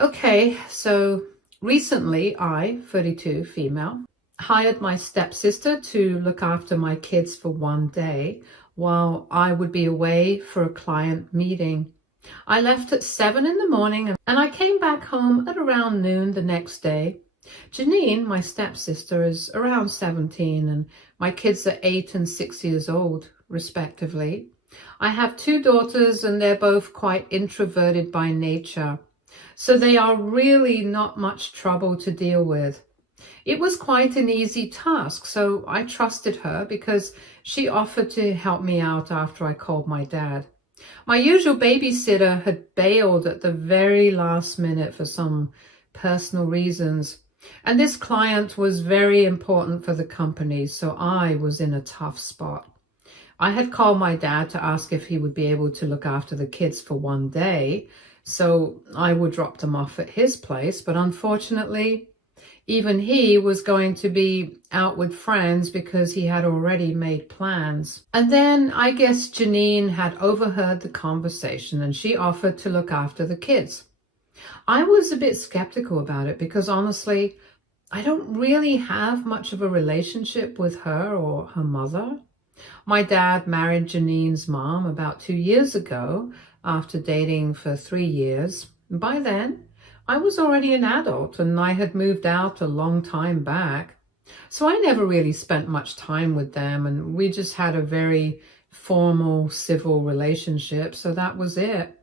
Okay, so recently I, 32, female, hired my stepsister to look after my kids for one day while I would be away for a client meeting. I left at 7 in the morning and I came back home at around noon the next day. Janine, my stepsister, is around 17 and my kids are 8 and 6 years old, respectively. I have two daughters and they're both quite introverted by nature. So they are really not much trouble to deal with. It was quite an easy task, so I trusted her because she offered to help me out after I called my dad. My usual babysitter had bailed at the very last minute for some personal reasons, and this client was very important for the company, so I was in a tough spot. I had called my dad to ask if he would be able to look after the kids for one day, so I would drop them off at his place, but unfortunately, even he was going to be out with friends because he had already made plans. And then I guess Janine had overheard the conversation and she offered to look after the kids. I was a bit skeptical about it because honestly, I don't really have much of a relationship with her or her mother. My dad married Janine's mom about 2 years ago after dating for 3 years. By then, I was already an adult and I had moved out a long time back. So I never really spent much time with them and we just had a very formal civil relationship, so that was it.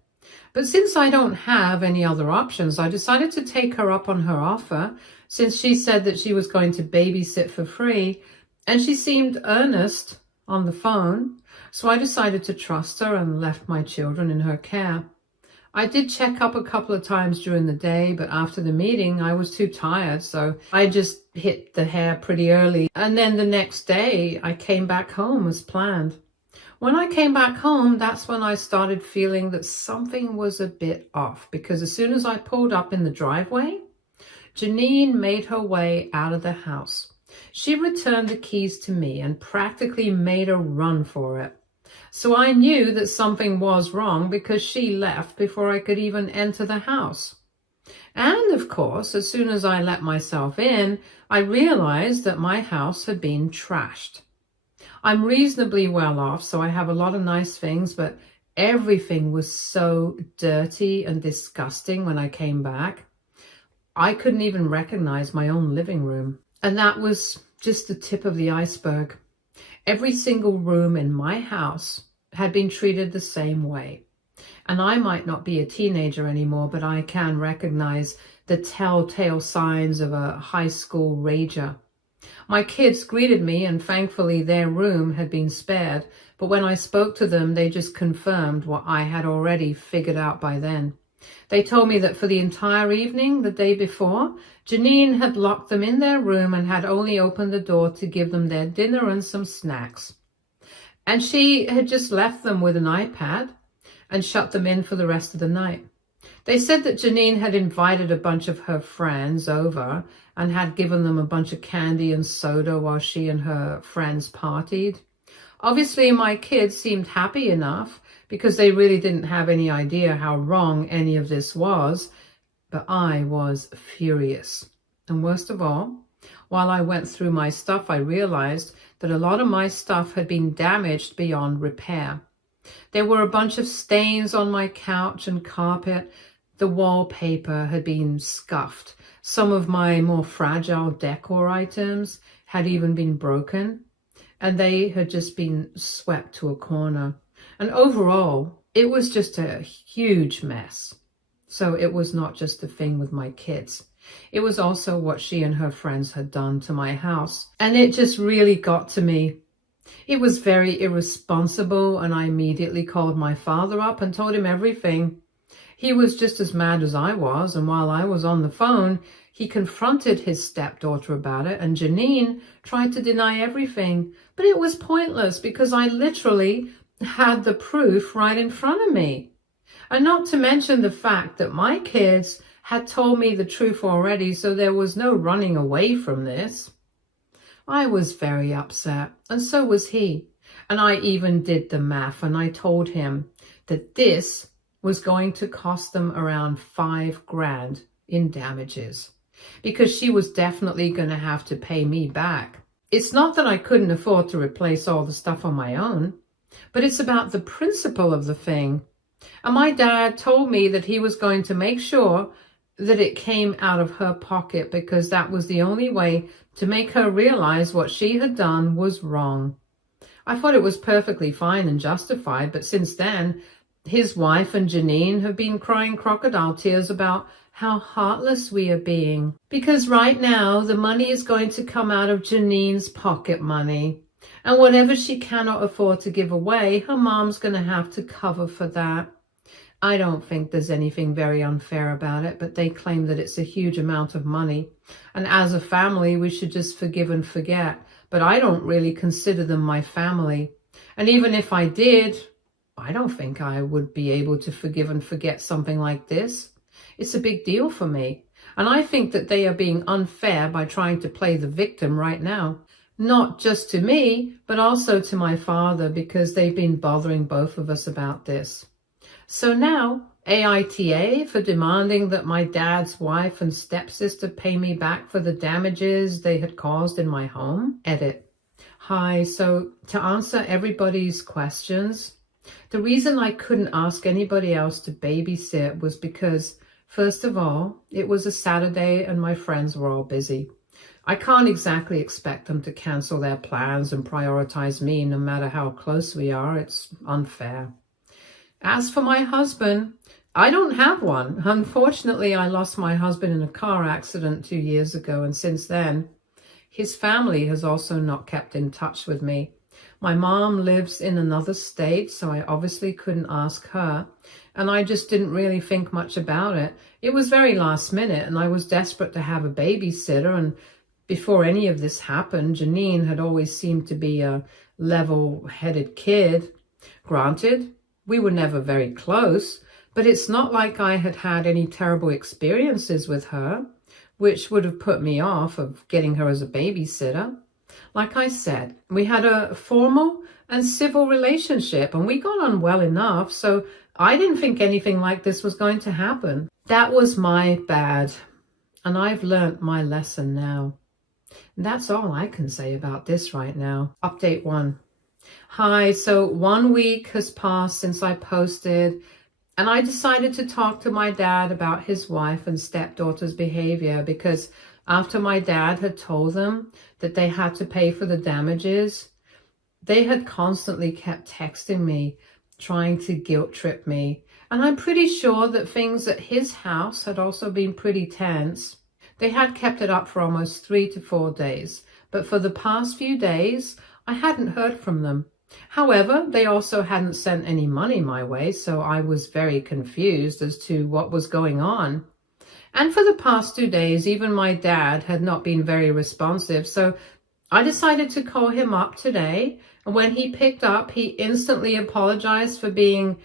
But since I don't have any other options, I decided to take her up on her offer since she said that she was going to babysit for free and she seemed earnest on the phone. So I decided to trust her and left my children in her care. I did check up a couple of times during the day, but after the meeting, I was too tired, so I just hit the hair pretty early. And then the next day, I came back home as planned. When I came back home, that's when I started feeling that something was a bit off, because as soon as I pulled up in the driveway, Janine made her way out of the house. She returned the keys to me and practically made a run for it. So I knew that something was wrong because she left before I could even enter the house. And of course, as soon as I let myself in, I realized that my house had been trashed. I'm reasonably well off, so I have a lot of nice things, but everything was so dirty and disgusting when I came back. I couldn't even recognize my own living room. And that was just the tip of the iceberg. Every single room in my house had been treated the same way. And I might not be a teenager anymore, but I can recognize the telltale signs of a high school rager. My kids greeted me and thankfully their room had been spared, but when I spoke to them, they just confirmed what I had already figured out by then. They told me that for the entire evening, the day before, Janine had locked them in their room and had only opened the door to give them their dinner and some snacks. And she had just left them with an iPad and shut them in for the rest of the night. They said that Janine had invited a bunch of her friends over and had given them a bunch of candy and soda while she and her friends partied. Obviously, my kids seemed happy enough because they really didn't have any idea how wrong any of this was, but I was furious. And worst of all, while I went through my stuff, I realized that a lot of my stuff had been damaged beyond repair. There were a bunch of stains on my couch and carpet. The wallpaper had been scuffed. Some of my more fragile decor items had even been broken, and they had just been swept to a corner. And overall, it was just a huge mess. So it was not just the thing with my kids. It was also what she and her friends had done to my house. And it just really got to me. It was very irresponsible, and I immediately called my father up and told him everything. He was just as mad as I was, and while I was on the phone, he confronted his stepdaughter about it, and Janine tried to deny everything. But it was pointless because I literally had the proof right in front of me. And not to mention the fact that my kids had told me the truth already, so there was no running away from this. I was very upset, and so was he. And I even did the math, and I told him that this was going to cost them around $5,000 in damages, because she was definitely going to have to pay me back. It's not that I couldn't afford to replace all the stuff on my own, but it's about the principle of the thing. And my dad told me that he was going to make sure that it came out of her pocket, because that was the only way to make her realize what she had done was wrong. I thought it was perfectly fine and justified, but since then, his wife and Janine have been crying crocodile tears about how heartless we are being. Because right now, the money is going to come out of Janine's pocket money. And whatever she cannot afford to give away, her mom's going to have to cover for that. I don't think there's anything very unfair about it, but they claim that it's a huge amount of money. And as a family, we should just forgive and forget. But I don't really consider them my family. And even if I did, I don't think I would be able to forgive and forget something like this. It's a big deal for me. And I think that they are being unfair by trying to play the victim right now. Not just to me, but also to my father, because they've been bothering both of us about this. So now, AITA for demanding that my dad's wife and stepsister pay me back for the damages they had caused in my home. Edit. Hi, so to answer everybody's questions, the reason I couldn't ask anybody else to babysit was because, first of all, it was a Saturday and my friends were all busy. I can't exactly expect them to cancel their plans and prioritize me no matter how close we are. It's unfair. As for my husband, I don't have one. Unfortunately, I lost my husband in a car accident 2 years ago, and since then, his family has also not kept in touch with me. My mom lives in another state, so I obviously couldn't ask her, and I just didn't really think much about it. It was very last minute, and I was desperate to have a babysitter, and before any of this happened, Janine had always seemed to be a level-headed kid. Granted, we were never very close, but it's not like I had had any terrible experiences with her, which would have put me off of getting her as a babysitter. Like I said, we had a formal and civil relationship, and we got on well enough, so I didn't think anything like this was going to happen. That was my bad, and I've learnt my lesson now. And that's all I can say about this right now. Update 1. Hi, so 1 week has passed since I posted, and I decided to talk to my dad about his wife and stepdaughter's behavior, because after my dad had told them that they had to pay for the damages, they had constantly kept texting me, trying to guilt trip me. And I'm pretty sure that things at his house had also been pretty tense. They had kept it up for almost 3 to 4 days, but for the past few days, I hadn't heard from them. However, they also hadn't sent any money my way, so I was very confused as to what was going on. And for the past 2 days, even my dad had not been very responsive, so I decided to call him up today. And when he picked up, he instantly apologized for being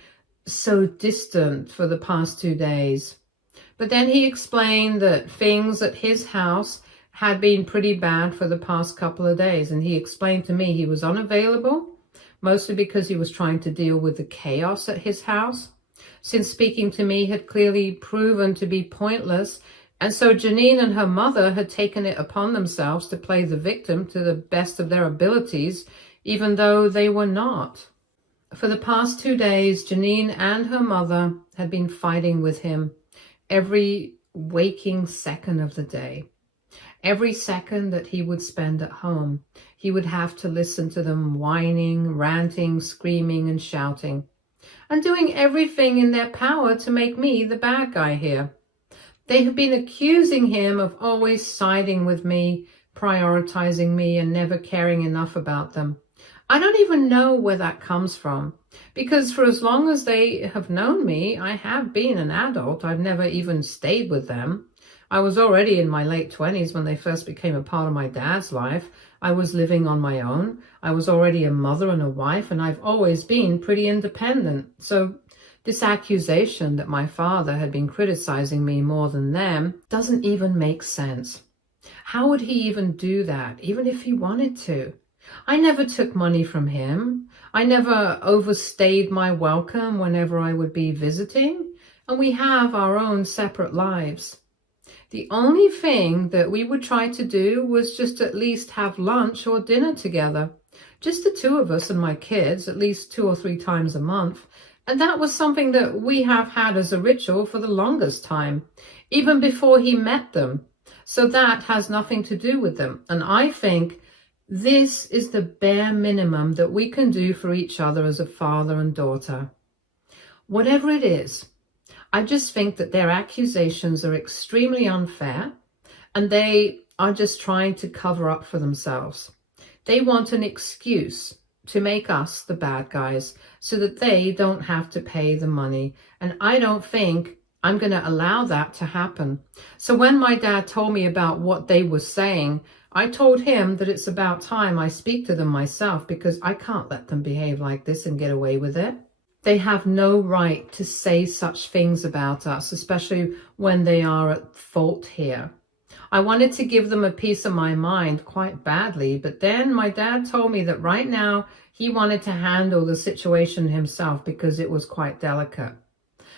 so distant for the past 2 days. But then he explained that things at his house had been pretty bad for the past couple of days. And he explained to me he was unavailable, mostly because he was trying to deal with the chaos at his house, since speaking to me had clearly proven to be pointless. And so Janine and her mother had taken it upon themselves to play the victim to the best of their abilities, even though they were not. For the past 2 days, Janine and her mother had been fighting with him every waking second of the day. Every second that he would spend at home, he would have to listen to them whining, ranting, screaming, and shouting, and doing everything in their power to make me the bad guy here. They have been accusing him of always siding with me, prioritizing me, and never caring enough about them. I don't even know where that comes from, because for as long as they have known me, I have been an adult. I've never even stayed with them. I was already in my late 20s when they first became a part of my dad's life. I was living on my own. I was already a mother and a wife, and I've always been pretty independent. So this accusation that my father had been criticizing me more than them doesn't even make sense. How would he even do that, even if he wanted to? I never took money from him. I never overstayed my welcome whenever I would be visiting, and we have our own separate lives. The only thing that we would try to do was just at least have lunch or dinner together. Just the two of us and my kids, at least 2 or 3 times a month. And that was something that we have had as a ritual for the longest time, even before he met them. So that has nothing to do with them. And I think this is the bare minimum that we can do for each other as a father and daughter. Whatever it is, I just think that their accusations are extremely unfair, and they are just trying to cover up for themselves. They want an excuse to make us the bad guys so that they don't have to pay the money. And I don't think I'm going to allow that to happen. So when my dad told me about what they were saying, I told him that it's about time I speak to them myself, because I can't let them behave like this and get away with it. They have no right to say such things about us, especially when they are at fault here. I wanted to give them a piece of my mind quite badly, but then my dad told me that right now he wanted to handle the situation himself because it was quite delicate.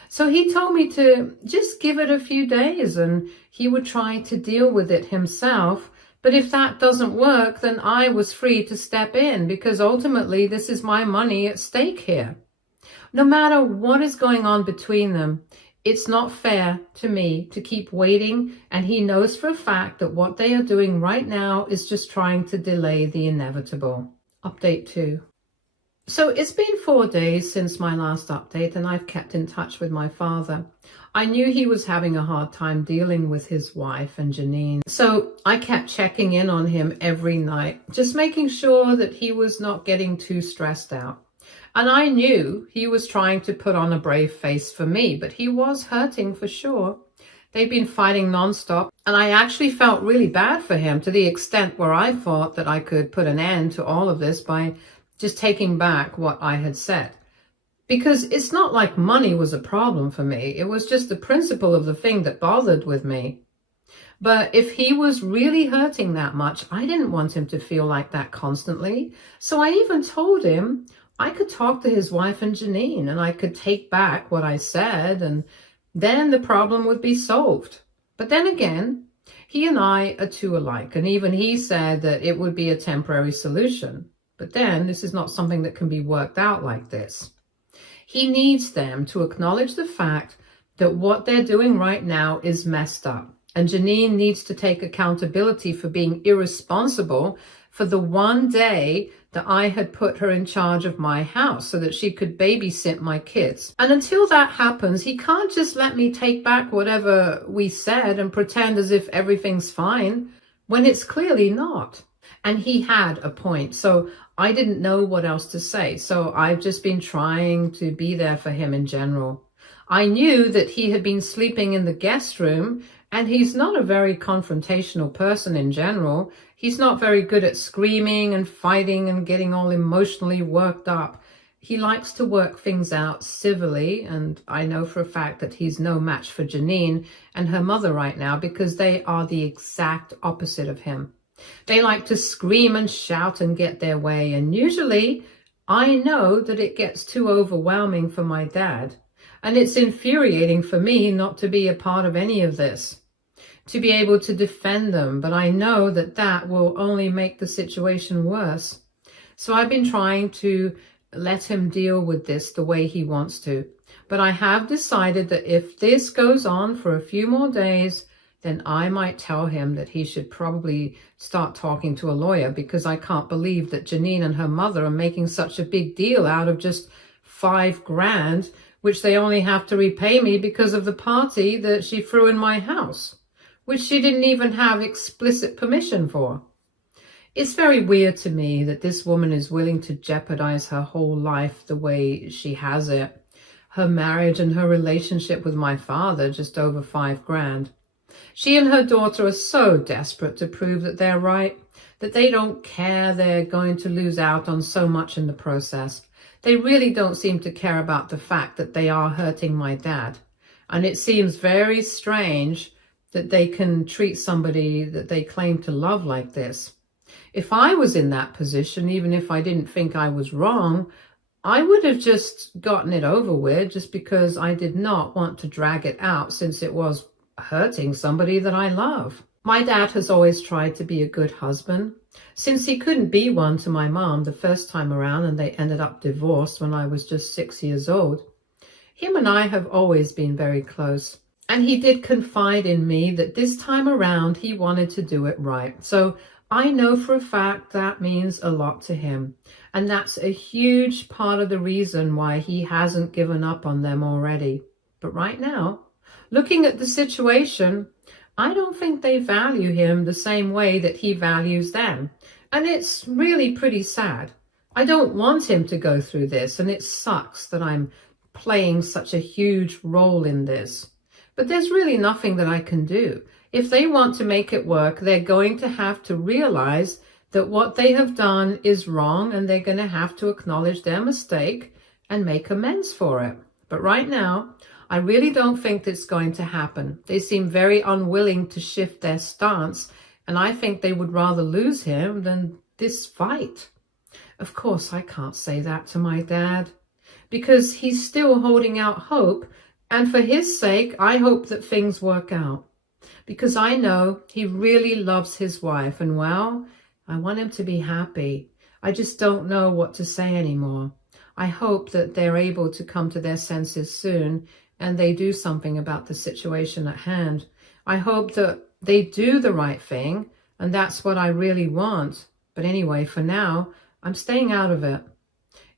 So he told me to just give it a few days and he would try to deal with it himself. But if that doesn't work, then I was free to step in, because ultimately this is my money at stake here. No matter what is going on between them, it's not fair to me to keep waiting, and he knows for a fact that what they are doing right now is just trying to delay the inevitable. Update 2. So it's been 4 days since my last update, and I've kept in touch with my father. I knew he was having a hard time dealing with his wife and Janine, so I kept checking in on him every night, just making sure that he was not getting too stressed out. And I knew he was trying to put on a brave face for me, but he was hurting for sure. They've been fighting nonstop, and I actually felt really bad for him, to the extent where I thought that I could put an end to all of this by just taking back what I had said. Because it's not like money was a problem for me. It was just the principle of the thing that bothered with me. But if he was really hurting that much, I didn't want him to feel like that constantly. So I even told him I could talk to his wife and Janine, and I could take back what I said, and then the problem would be solved. But then again, he and I are too alike, and even he said that it would be a temporary solution. But then this is not something that can be worked out like this. He needs them to acknowledge the fact that what they're doing right now is messed up. And Janine needs to take accountability for being irresponsible for the one day that I had put her in charge of my house so that she could babysit my kids. And until that happens, he can't just let me take back whatever we said and pretend as if everything's fine when it's clearly not. And he had a point, so I didn't know what else to say. So I've just been trying to be there for him in general. I knew that he had been sleeping in the guest room, and he's not a very confrontational person in general. He's not very good at screaming and fighting and getting all emotionally worked up. He likes to work things out civilly, and I know for a fact that he's no match for Janine and her mother right now, because they are the exact opposite of him. They like to scream and shout and get their way, and usually I know that it gets too overwhelming for my dad, and it's infuriating for me not to be a part of any of this, to be able to defend them, but I know that that will only make the situation worse. So I've been trying to let him deal with this the way he wants to, but I have decided that if this goes on for a few more days, then I might tell him that he should probably start talking to a lawyer, because I can't believe that Janine and her mother are making such a big deal out of just $5,000, which they only have to repay me because of the party that she threw in my house, which she didn't even have explicit permission for. It's very weird to me that this woman is willing to jeopardize her whole life the way she has it. Her marriage and her relationship with my father just over $5,000. She and her daughter are so desperate to prove that they're right, that they don't care they're going to lose out on so much in the process. They really don't seem to care about the fact that they are hurting my dad. And it seems very strange that they can treat somebody that they claim to love like this. If I was in that position, even if I didn't think I was wrong, I would have just gotten it over with just because I did not want to drag it out since it was hurting somebody that I love. My dad has always tried to be a good husband. Since he couldn't be one to my mom the first time around and they ended up divorced when I was just 6 years old, him and I have always been very close. And he did confide in me that this time around he wanted to do it right. So I know for a fact that means a lot to him. And that's a huge part of the reason why he hasn't given up on them already. But right now, looking at the situation, I don't think they value him the same way that he values them. And it's really pretty sad. I don't want him to go through this, and it sucks that I'm playing such a huge role in this. But there's really nothing that I can do. If they want to make it work, they're going to have to realize that what they have done is wrong, and they're going to have to acknowledge their mistake and make amends for it. But right now, I really don't think it's going to happen. They seem very unwilling to shift their stance, and I think they would rather lose him than this fight. Of course, I can't say that to my dad, because he's still holding out hope, and for his sake, I hope that things work out. Because I know he really loves his wife, and well, I want him to be happy. I just don't know what to say anymore. I hope that they're able to come to their senses soon and they do something about the situation at hand. I hope that they do the right thing, and that's what I really want. But anyway, for now, I'm staying out of it.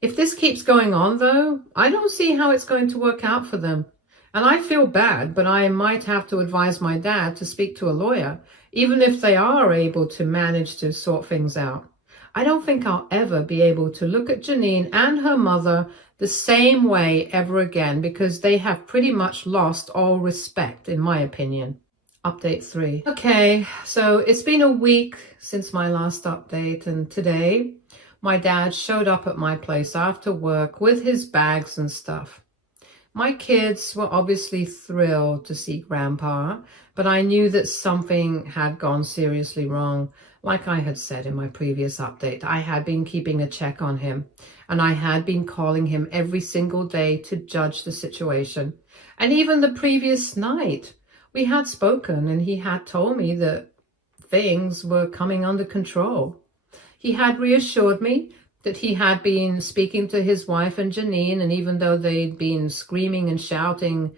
If this keeps going on, though, I don't see how it's going to work out for them. And I feel bad, but I might have to advise my dad to speak to a lawyer, even if they are able to manage to sort things out. I don't think I'll ever be able to look at Janine and her mother the same way ever again, because they have pretty much lost all respect, in my opinion. Update 3. Okay, so it's been a week since my last update, and today my dad showed up at my place after work with his bags and stuff. My kids were obviously thrilled to see Grandpa, but I knew that something had gone seriously wrong. Like I had said in my previous update, I had been keeping a check on him, and I had been calling him every single day to judge the situation. And even the previous night, we had spoken, and he had told me that things were coming under control. He had reassured me that he had been speaking to his wife and Janine, and even though they'd been screaming and shouting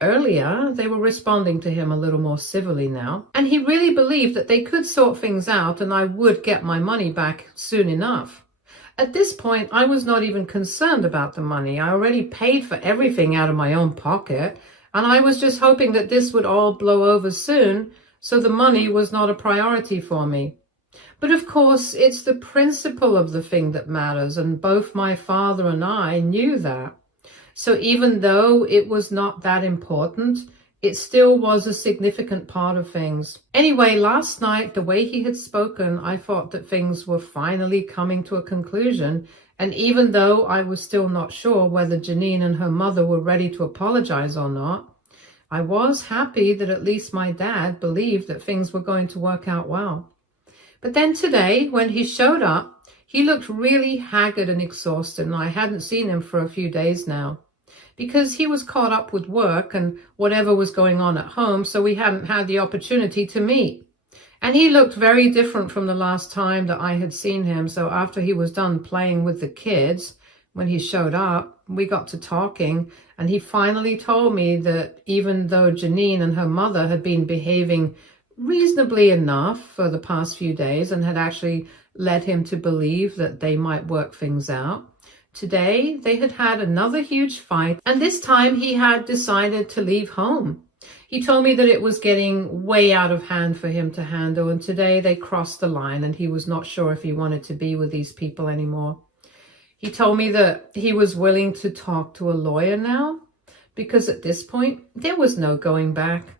earlier, they were responding to him a little more civilly now. And he really believed that they could sort things out and I would get my money back soon enough. At this point, I was not even concerned about the money. I already paid for everything out of my own pocket, and I was just hoping that this would all blow over soon, so the money was not a priority for me. But of course, it's the principle of the thing that matters, and both my father and I knew that. So even though it was not that important, it still was a significant part of things. Anyway, last night, the way he had spoken, I thought that things were finally coming to a conclusion. And even though I was still not sure whether Janine and her mother were ready to apologize or not, I was happy that at least my dad believed that things were going to work out well. But then today, when he showed up, he looked really haggard and exhausted, and I hadn't seen him for a few days now, because he was caught up with work and whatever was going on at home, so we hadn't had the opportunity to meet. And he looked very different from the last time that I had seen him, so after he was done playing with the kids, when he showed up, we got to talking, and he finally told me that even though Janine and her mother had been behaving reasonably enough for the past few days and had actually led him to believe that they might work things out, today they had had another huge fight, and this time he had decided to leave home. He told me that it was getting way out of hand for him to handle, and today they crossed the line and he was not sure if he wanted to be with these people anymore. He told me that he was willing to talk to a lawyer now, because at this point there was no going back.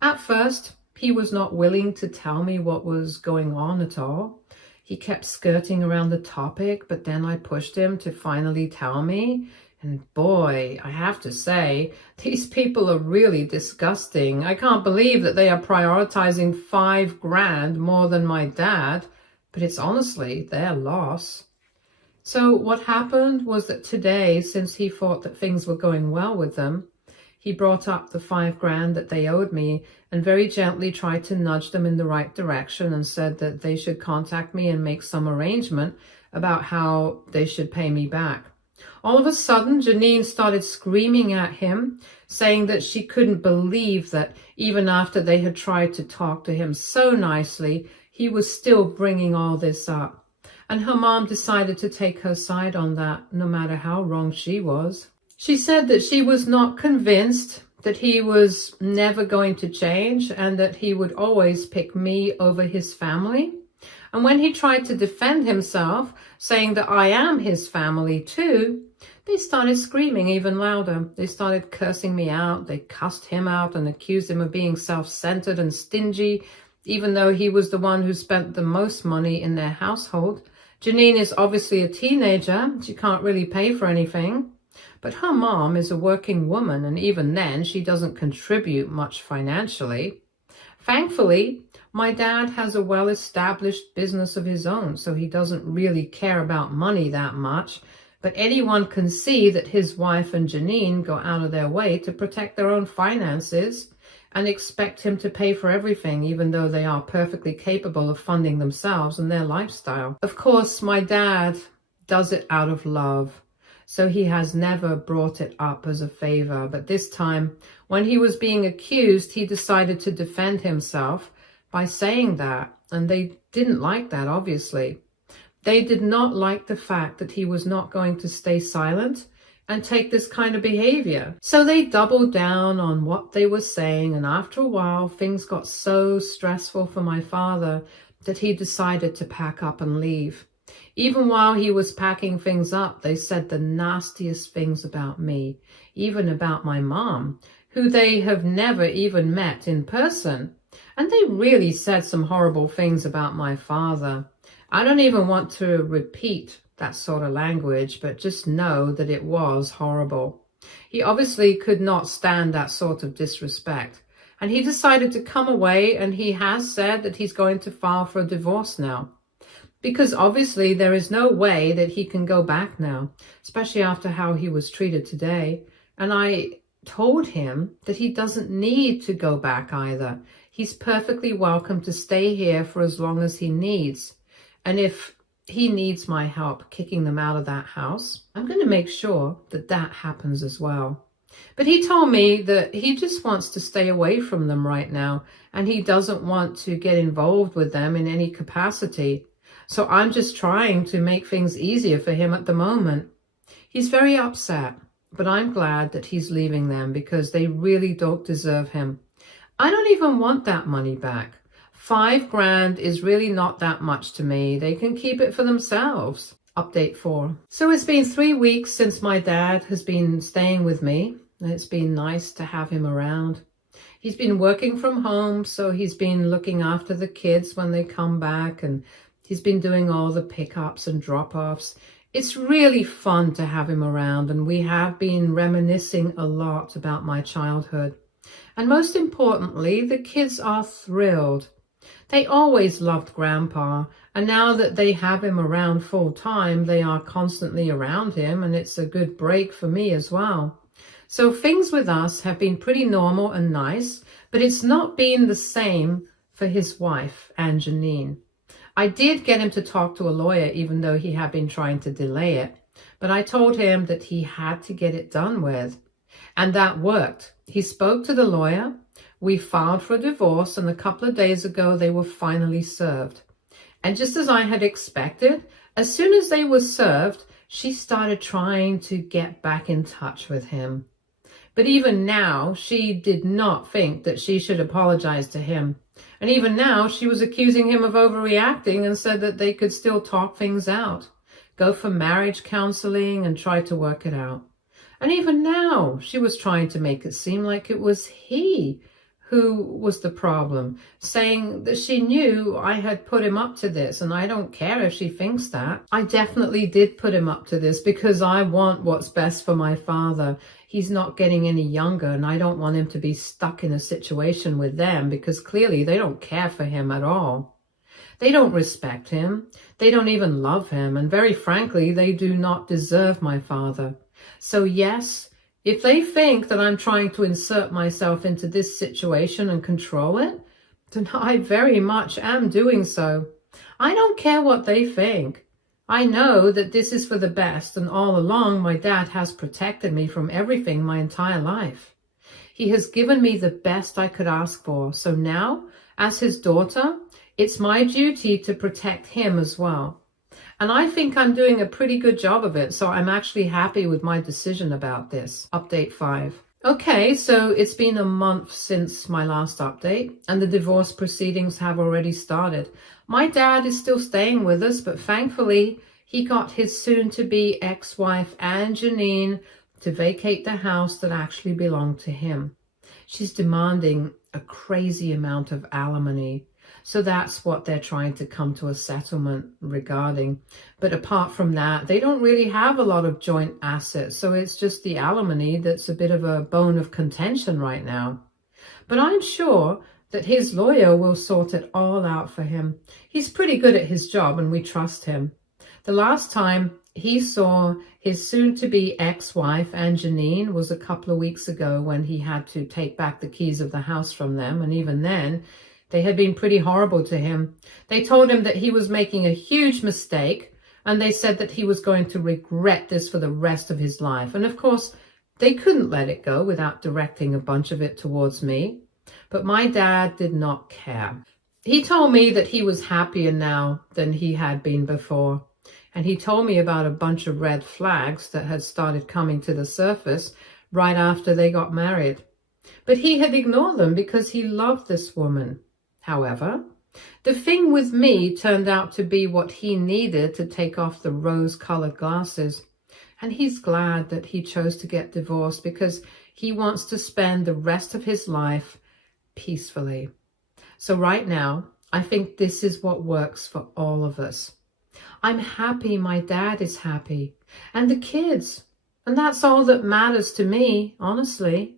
At first, he was not willing to tell me what was going on at all. He kept skirting around the topic, but then I pushed him to finally tell me. And boy, I have to say, these people are really disgusting. I can't believe that they are prioritizing $5,000 more than my dad. but it's honestly their loss. So what happened was that today, since he thought that things were going well with them, he brought up the $5,000 that they owed me and very gently tried to nudge them in the right direction and said that they should contact me and make some arrangement about how they should pay me back. All of a sudden, Janine started screaming at him, saying that she couldn't believe that even after they had tried to talk to him so nicely, he was still bringing all this up. And her mom decided to take her side on that, no matter how wrong she was. She said that she was not convinced that he was never going to change and that he would always pick me over his family. And when he tried to defend himself, saying that I am his family too, they started screaming even louder. They started cursing me out. They cussed him out and accused him of being self-centered and stingy, even though he was the one who spent the most money in their household. Janine is obviously a teenager. She can't really pay for anything. But her mom is a working woman, and even then, she doesn't contribute much financially. Thankfully, my dad has a well-established business of his own, so he doesn't really care about money that much. But anyone can see that his wife and Janine go out of their way to protect their own finances and expect him to pay for everything, even though they are perfectly capable of funding themselves and their lifestyle. Of course, my dad does it out of love, so he has never brought it up as a favor. But this time, when he was being accused, he decided to defend himself by saying that, and they didn't like that, obviously. They did not like the fact that he was not going to stay silent and take this kind of behavior. So they doubled down on what they were saying, and after a while, things got so stressful for my father that he decided to pack up and leave. Even while he was packing things up, they said the nastiest things about me, even about my mom, who they have never even met in person. And they really said some horrible things about my father. I don't even want to repeat that sort of language, but just know that it was horrible. He obviously could not stand that sort of disrespect, and he decided to come away, and he has said that he's going to file for a divorce now. Because obviously there is no way that he can go back now, especially after how he was treated today. And I told him that he doesn't need to go back either. He's perfectly welcome to stay here for as long as he needs. And if he needs my help kicking them out of that house, I'm going to make sure that that happens as well. But he told me that he just wants to stay away from them right now, and he doesn't want to get involved with them in any capacity. So I'm just trying to make things easier for him at the moment. He's very upset, but I'm glad that he's leaving them because they really don't deserve him. I don't even want that money back. $5,000 is really not that much to me. They can keep it for themselves. Update 4. So it's been 3 weeks since my dad has been staying with me. It's been nice to have him around. He's been working from home, so he's been looking after the kids when they come back, and he's been doing all the pickups and drop-offs. It's really fun to have him around, and we have been reminiscing a lot about my childhood. And most importantly, the kids are thrilled. They always loved Grandpa, and now that they have him around full time, they are constantly around him, and it's a good break for me as well. So things with us have been pretty normal and nice, but it's not been the same for his wife and Janine. I did get him to talk to a lawyer, even though he had been trying to delay it, but I told him that he had to get it done with. And that worked. He spoke to the lawyer. We filed for a divorce, and a couple of days ago, they were finally served. And just as I had expected, as soon as they were served, she started trying to get back in touch with him. But even now, she did not think that she should apologize to him. And even now, she was accusing him of overreacting and said that they could still talk things out, go for marriage counseling and try to work it out. And even now, she was trying to make it seem like it was he who was the problem, saying that she knew I had put him up to this, and I don't care if she thinks that. I definitely did put him up to this because I want what's best for my father. He's not getting any younger, and I don't want him to be stuck in a situation with them because clearly they don't care for him at all. They don't respect him. They don't even love him. And very frankly, they do not deserve my father. So yes, if they think that I'm trying to insert myself into this situation and control it, then I very much am doing so. I don't care what they think. I know that this is for the best, and all along my dad has protected me from everything my entire life. He has given me the best I could ask for. So now, as his daughter, it's my duty to protect him as well. And I think I'm doing a pretty good job of it, so I'm actually happy with my decision about this. Update 5. Okay, so it's been a month since my last update, and the divorce proceedings have already started. My dad is still staying with us, but thankfully, he got his soon-to-be ex-wife, Anne Janine, to vacate the house that actually belonged to him. She's demanding a crazy amount of alimony. So that's what they're trying to come to a settlement regarding. But apart from that, they don't really have a lot of joint assets. So it's just the alimony that's a bit of a bone of contention right now. But I'm sure that his lawyer will sort it all out for him. He's pretty good at his job and we trust him. The last time he saw his soon-to-be ex-wife, Anne Janine, was a couple of weeks ago when he had to take back the keys of the house from them. And even then, they had been pretty horrible to him. They told him that he was making a huge mistake, and they said that he was going to regret this for the rest of his life. And of course, they couldn't let it go without directing a bunch of it towards me. But my dad did not care. He told me that he was happier now than he had been before. And he told me about a bunch of red flags that had started coming to the surface right after they got married. But he had ignored them because he loved this woman. However, the thing with me turned out to be what he needed to take off the rose-colored glasses. And he's glad that he chose to get divorced because he wants to spend the rest of his life peacefully. So right now, I think this is what works for all of us. I'm happy my dad is happy, and the kids. And that's all that matters to me, honestly.